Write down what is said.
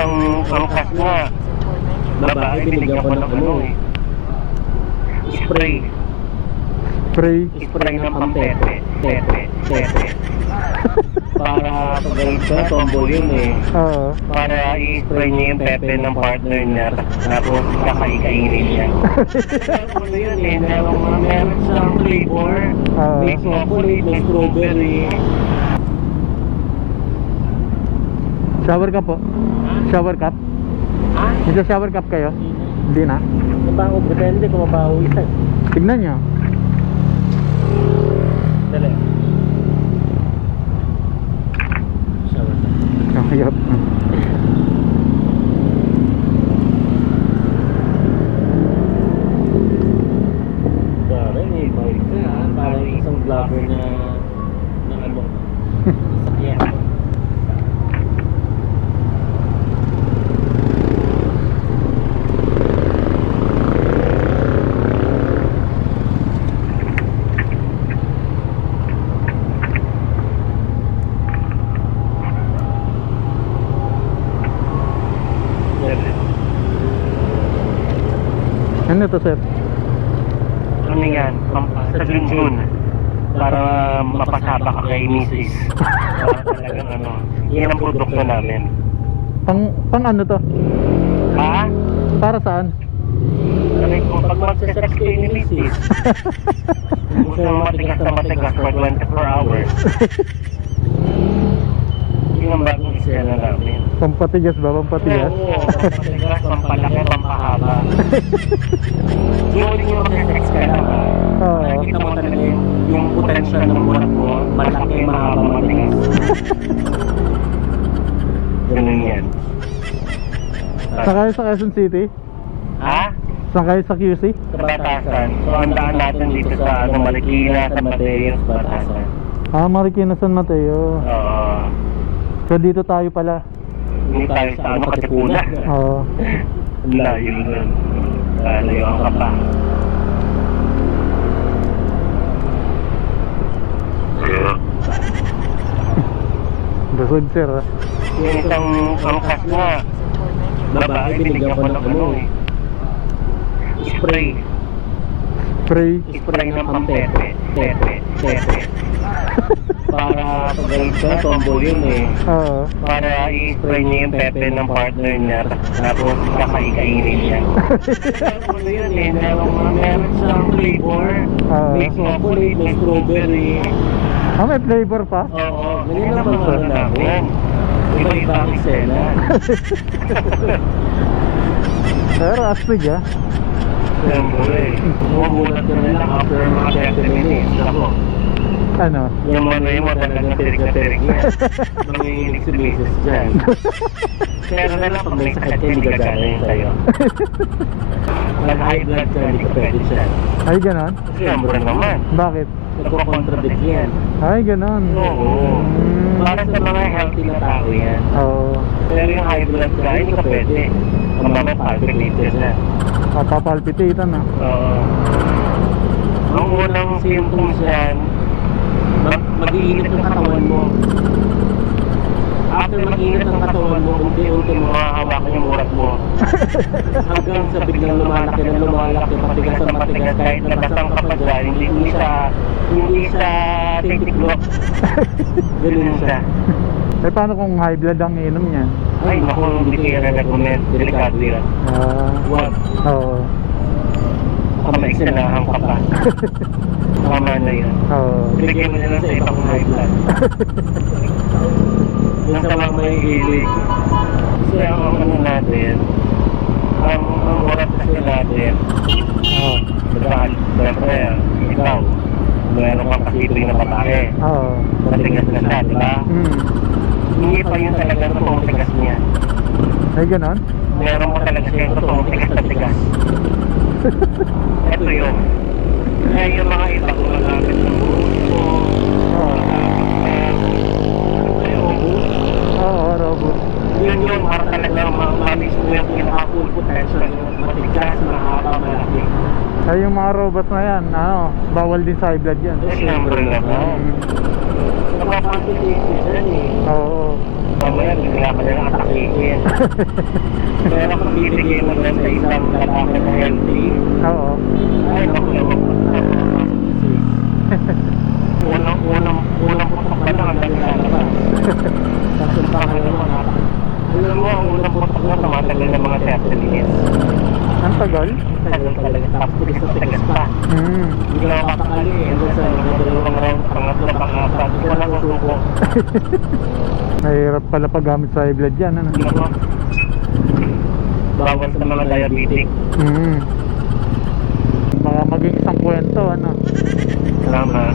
isang angkas nga, babae, binigyan ko ng ano eh. Spray. Spray ng pampepe. Pepe. Para pag ganun ka, tomboy yun eh. Oo. Para i-spray niya yung pepe ng partner niya, tapos kakaikainin niya. Ano yun eh, meron siyang flavor. May chocolate, may strawberry. Shower cup po? Shower cup? Ha? Isa shower cup kayo? Hindi na? Mabaho, depende kung mabaho yan. Tignan nyo. Dali. Shower cup. Ayop. Grabe, may bike ka ha. Parang isang vlogger na ano, sakyan. Ano to, sir? Ano yan? Sa Junjun. Para mapasaba ka kay Mrs. Para talagang ano. Yan ang produkto namin. Pang ano to? Ha? Para saan? Sabi ko, pag magsasex kayo ni Mrs. Gusto mo matigas na matigas for 24 hours. Yun ang bagong isela namin. Pampatigas ba? Pampatigas? Oo, pampatigas, pampalaki, pampahaba. Yung ulit yung magsasex ka lang ha. Oo. Nakikita mo talaga yung potential ng murat mo, malaki, mahaba, matigas. Ganun yan. Saan kayo sa Quezon City? Ha? Saan kayo sa QC? Sa Batasan. So, ang daan natin dito sa Marikina, San Mateo, sa Batasan. Marikina San Mateo. Oo. So dito tayo pala. Hindi tayo sa Katipunan. Oo. Ang layo nun. Layo ang kapa. Busog, sir. Yung isang angkas nga, babae, binigyan ko ng ano eh. Spray. Spray ng pampepe. Pepe. Para pag ganun ka, tomboy yun eh. Oo. Para i-spray niya yung pepe ng partner niya, tapos kakaikainin niya. Ano yun eh, meron siyang flavor. May chocolate, may strawberry. May flavor pa? Oo, ganyan ang mga ano namin. Iba-iba ang isela. Pero astig ah. Siyempre, umulat ko na lang after mga 30 minutes. Ako, Ano? yung mga mo talagang tirig na tirig yan. Manginginig si Mrs. dyan. Pero na lang pag may sakit ka, hindi gagana yun sa'yo. Pag high blood ka, hindi ka pwede siya. Ay, ganon? Kasi ambura naman. Bakit? Nagko-contradict yan. Ay, ganon. Oo. Para sa mga healthy na tao yan. Oo. Pero yung high blood ka, hindi ka pwede. Ang mga palpitated na. Papalpitate na. Oo. Ang unang symptoms yan, mag-iinit ang katawan mo. After mag-iinit ang katawan mo, unti-unti mo mahahawakan yung urat mo. Hanggang sa biglang lumalaki na lumalaki, matigas na matigas, kahit nabasang ka pa dyan, hindi siya titiklok. Ganun siya. Eh, paano kung high blood ang inom niya? Ay, naku, hindi ko yan na-recommend. Delikado yan. Huwag. Oo. Kamaiksanahang ka pa. Tama na yan. Oo. Bigyan mo na lang sa iba kong high blood. Yung sa mga may hilig. Kasi ang ano natin, ang oras kasi natin, Oo. dahil, siyempre, ikaw, meron kang kasipin na babae. Oo. Matigas na siya, di ba? Hindi pa yun talaga totoong tigas niya. Ay, ganon? Meron pa talaga siya totoong tigas na tigas. Ito yun. Kaya yung mga iba gumagamit ng buto, Oo, robot. yun yung para talaga ma-miss mo yung pinaka-full potential yung matigas, mahaba, malaki. Ay, yung mga robot na yan, bawal din sa high blood yan. Siyempre naman. Nakapansin dyan eh. Oo. Mamaya, hindi nga pala nakatakikin. Pero kung bibigyan mo lang sa isang lalaki na healthy, Oo. ay, naku, unang putok pa lang ang dami sa labas. Tapos yung pakala mo, alam mo, ang unang putok na tumatagal ng mga 30 minutes. Ang tagal? Tagal talaga, tapos tigas na tigas pa. Hindi na makakali eh. Hanggang sa dalawang round, pangatlo, pang-apat, walang usuko. Mahirap pala paggamit sa high blood yan, ano? Ano? Bawal sa mga diabetic. Baka maging isang kwento, ano? Salamat.